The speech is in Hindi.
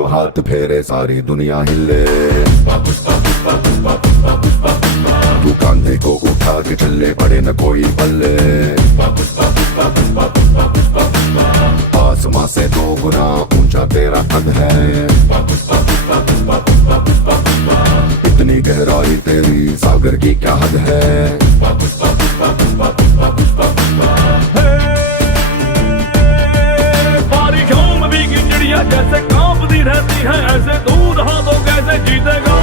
जो हाथ फेरे सारी दुनिया हिले। तू कांधे को उठा के चले पड़े न कोई पल्ले। आसमां से 2 गुना ऊंचा तेरा कद है। इतनी गहराई तेरी सागर की क्या हद है। बारिशों में भीगी चिड़िया जैसे कांपती रहती है, ऐसे दूध हाथों कैसे जीतेगा।